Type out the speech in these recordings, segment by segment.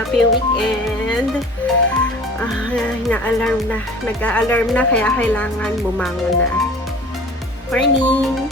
happy weekend. Na-alarm na. Nag-a-alarm na kaya kailangan bumangon na. Morning!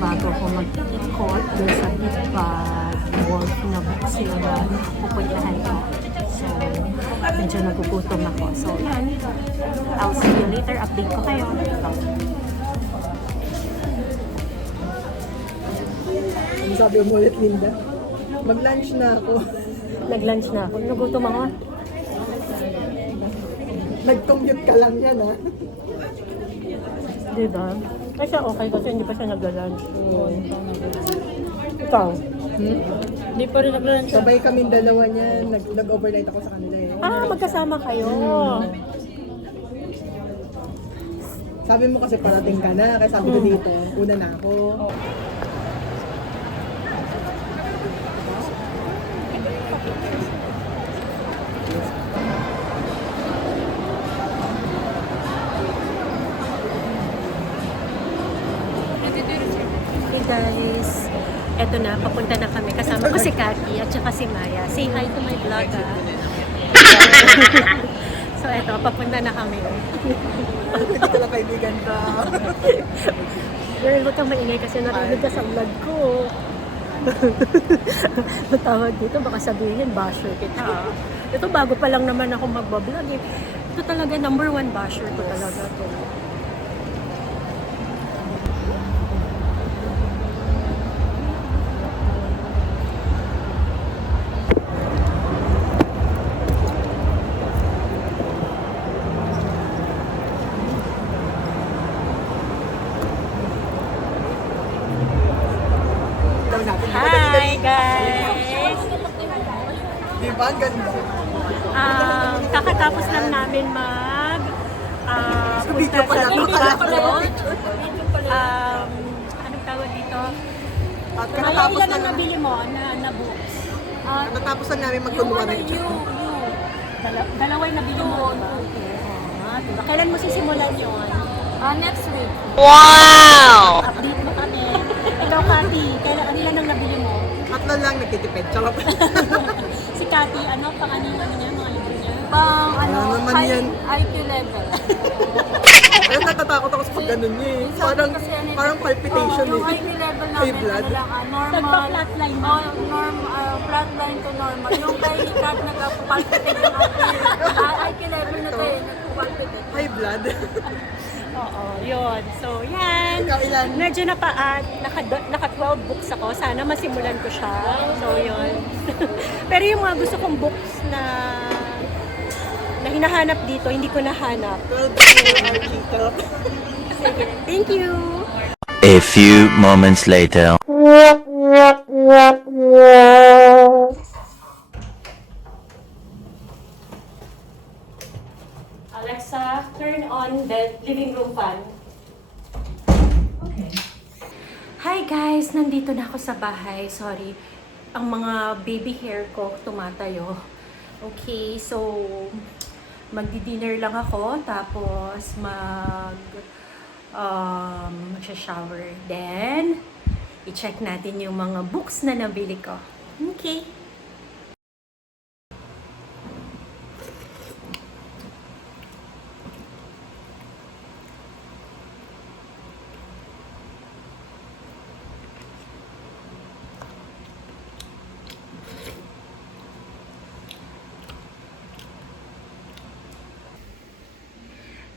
Bago ko mag-ikot doon sa Wolf na sila na pupuntahan ko. So, medyo nagugutom ako. So, yan. I'll see you later. Update ko kayo. Sabi mo ulit, Linda. Mag-lunch na ako. Nag-lunch na ako. Nagutom ako. Nag-commute ka lang yan, ha? Diba? Kasi okay kasi hindi pa siya nag-lunch. Ikaw? Hindi pa rin nag-lunch. Sabay kaming dalawa niyan. Nag-overnight ako sa kanila eh. Magkasama kayo. Sabi mo kasi parating ka na. Kaya sabi ko dito, una na ako. Hey guys, eto na, papunta na kami. Kasama ko si Cathy at saka si Maya. Say hi to my vlog, ha? So eto, papunta na kami. Hindi ka lang kaibigan ka. Girl, huwag kang maingay kasi narinig ka sa vlog ko. Matawag dito, baka sabihin, basher kita. Ito, bago pa lang naman ako magbablog eh. Ito talaga, number 1 basher ko talaga to. Hi guys! Di ba? Ang ganda. Kakatapos lang namin mag Video pala to. anong tawag dito? At Kaya kakatapos ilan lang ang nabili mo na books? Kakatapos lang namin magtulungan ng Dalaway nabili mo. Diba? Kailan mo sisimulan yun? Next week. Wow! Update mo kami. Ikaw, Cathy, ilan ang nabili mo? Tatlo lang nagtitipid. Charot. Si Cathy, pang niya, mga libro niya? Pang naman yan? IT level. Ayun, natatakot ako sa pag ganun niya eh. Parang palpitation Yung eh. IT level High namin, blood. normal. Nagpa-flatline mo? Flatline to normal. Yung kay Kat nagpa-palpitate yung IT level na tayo, nagpa-palpitate. High blood. Oo, yun. So, yan. Ikaw ilan? Medyo naka 12 books ako. Sana masimulan ko siya. So, yun. Pero yung mga gusto kong books na hinahanap dito, hindi ko nahanap. 12 Archie. Sige. Thank you! A few moments later. Alexa, turn on the living room fan. Okay. Hi guys! Nandito na ako sa bahay. Sorry. ang mga baby hair ko tumatayo. Okay, so magdi-dinner lang ako, tapos magsha-shower. Then, i-check natin yung mga books na nabili ko. Okay.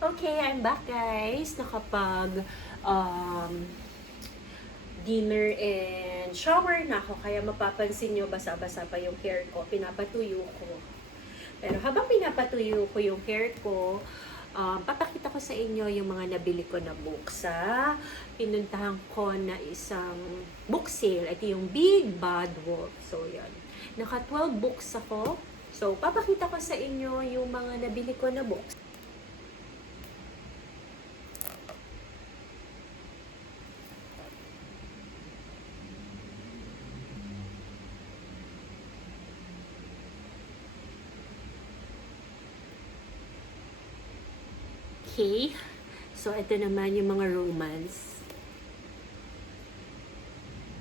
Okay, I'm back guys. Nakapag dinner and shower na ako. Kaya mapapansin nyo, basa-basa pa yung hair ko. Pinapatuyo ko. Pero habang pinapatuyo ko yung hair ko, papakita ko sa inyo yung mga nabili ko na books sa pinuntahan ko na isang book sale. Ito yung Big Bad Wolf. So, yan. Naka 12 books ako. So, papakita ko sa inyo yung mga nabili ko na books. Okay, so ito naman yung mga romance.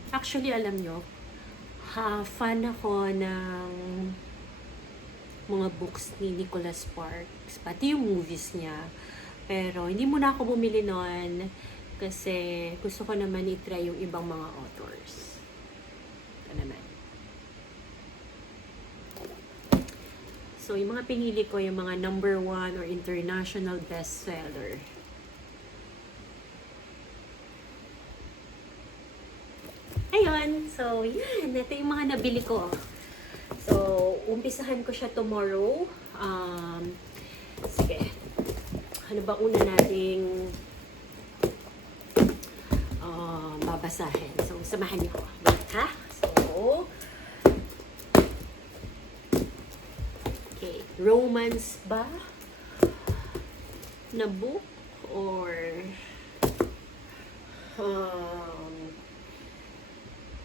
Actually, alam nyo, fan ako ng mga books ni Nicholas Sparks, pati yung movies niya. Pero hindi muna ako bumili noon kasi gusto ko naman i-try yung ibang mga authors. Ito naman. So, yung mga pinili ko, yung mga number 1 or international bestseller. Ayun. So, yan. Ito yung mga nabili ko. So, umpisahan ko siya tomorrow. Sige. Ano ba una nating babasahin? So, samahan niyo ko. Wait, ha? So, romance ba na book or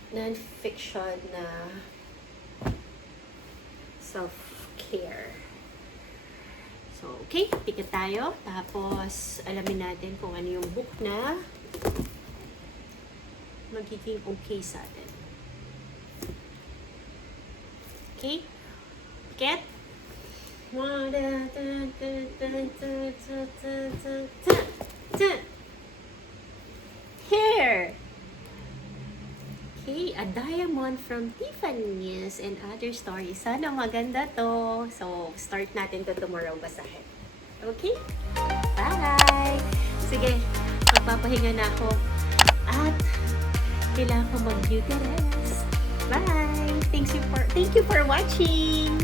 non-fiction na self-care. So, okay, pikit tayo. Tapos, alamin natin kung ano yung book na magiging okay sa atin. Okay? Pikit? Here. Okay, A Diamond from Tiffany's and Other Stories. Sana maganda to. So, start natin to tomorrow basahin. Okay? Bye! Sige, magpapahinga na ako. At kailangan ko mag-beauty rest. Bye! Thank you for watching!